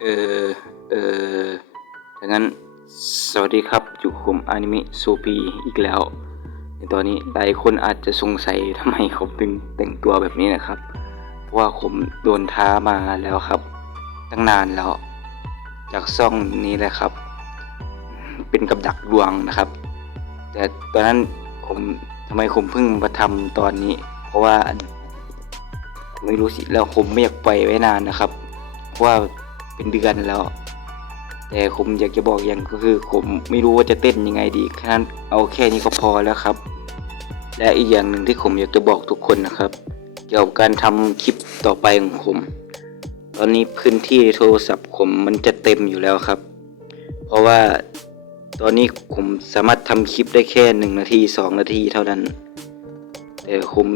เออเออดังนั้นสวัสดีครับอยู่กับผมอนิเมะโซปีอีกแล้ว ในตอนนี้หลายคนอาจจะสงสัยทำไมผมถึงแต่งตัวแบบนี้นะครับ เพราะว่าผมโดนท้ามาแล้วครับ ตั้งนานแล้ว จากซ่องนี้แหละครับ เป็นกับดักดวงนะครับ แต่ตอนนั้นผมทำไมผมเพิ่งมาทำตอนนี้ เพราะว่าไม่รู้สิแล้วผมไม่อยากไปไว้นานนะครับ เพราะว่า เป็นเดือนแล้ว แต่ผมอยากจะบอกอย่างก็คือผมไม่รู้ว่าจะเต้นยังไงดีแค่นั้นเอาแค่นี้ก็พอแล้วครับ และอีกอย่างหนึ่งที่ผมอยากจะบอกทุกคนนะครับ เกี่ยวกับการทำคลิปต่อไปของผม ตอนนี้พื้นที่โทรศัพท์ผมมันจะเต็มอยู่แล้วครับ เพราะว่าตอนนี้ผมสามารถทำคลิปได้แค่หนึ่งนาทีสองนาทีเท่านั้น แต่ผม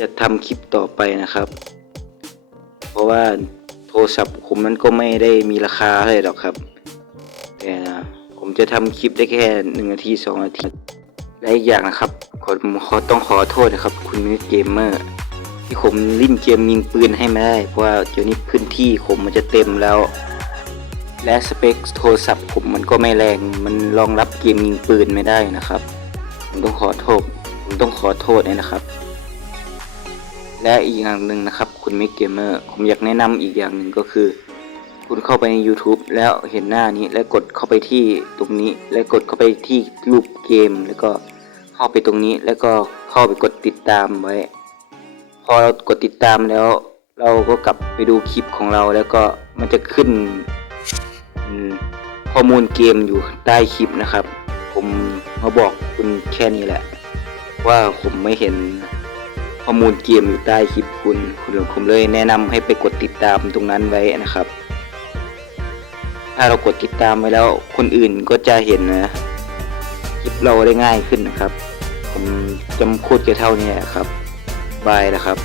จะทำคลิปต่อไปนะครับ เพราะว่า โทรศัพท์ผมมันก็ไม่ได้มีราคาเลยหรอกครับ แต่ผมจะทำคลิปได้แค่หนึ่งนาทีสองนาที และอีกอย่างนะครับขอขอต้องขอโทษนะครับ คุณมิสเกมเมอร์ที่ผมลิ้นเกมยิงปืนให้ไม่ได้ เพราะว่าเดี๋ยวนี้พื้นที่ผมมันจะเต็มแล้ว และสเปคโทรศัพท์ผมมันก็ไม่แรง มันรองรับเกมยิงปืนไม่ได้นะครับ ผมต้องขอโทษ ผมต้องขอโทษนะครับ และอีกอย่างหนึ่งนะครับ คุณมิกเกมเมอร์ผมอยากแนะนำอีกอย่างหนึ่งก็คือ คุณเข้าไปใน YouTube แล้วเห็นหน้านี้และกดเข้าไปที่ตรงนี้ และกดเข้าไปที่รูปเกม แล้วก็เข้าไปตรงนี้ แล้วก็เข้าไปกดติดตามไว้ พอเรากดติดตามแล้ว เราก็กลับไปดูคลิปของเราแล้วก็มันจะขึ้นข้อมูลเกมอยู่ใต้คลิปนะครับ ผมมาบอกคุณแค่นี้แหละ ว่าผมไม่เห็น ข้อมูลเกมอยู่ใต้คลิปคุณ คุณผมเลยแนะนำให้ไปกดติดตามตรงนั้นไว้นะครับ ถ้าเรากดติดตามไว้แล้วคนอื่นก็จะเห็นนะคลิปเราได้ง่ายขึ้นนะครับ ผมจำพูดแค่เท่านี้ครับ บายนะครับ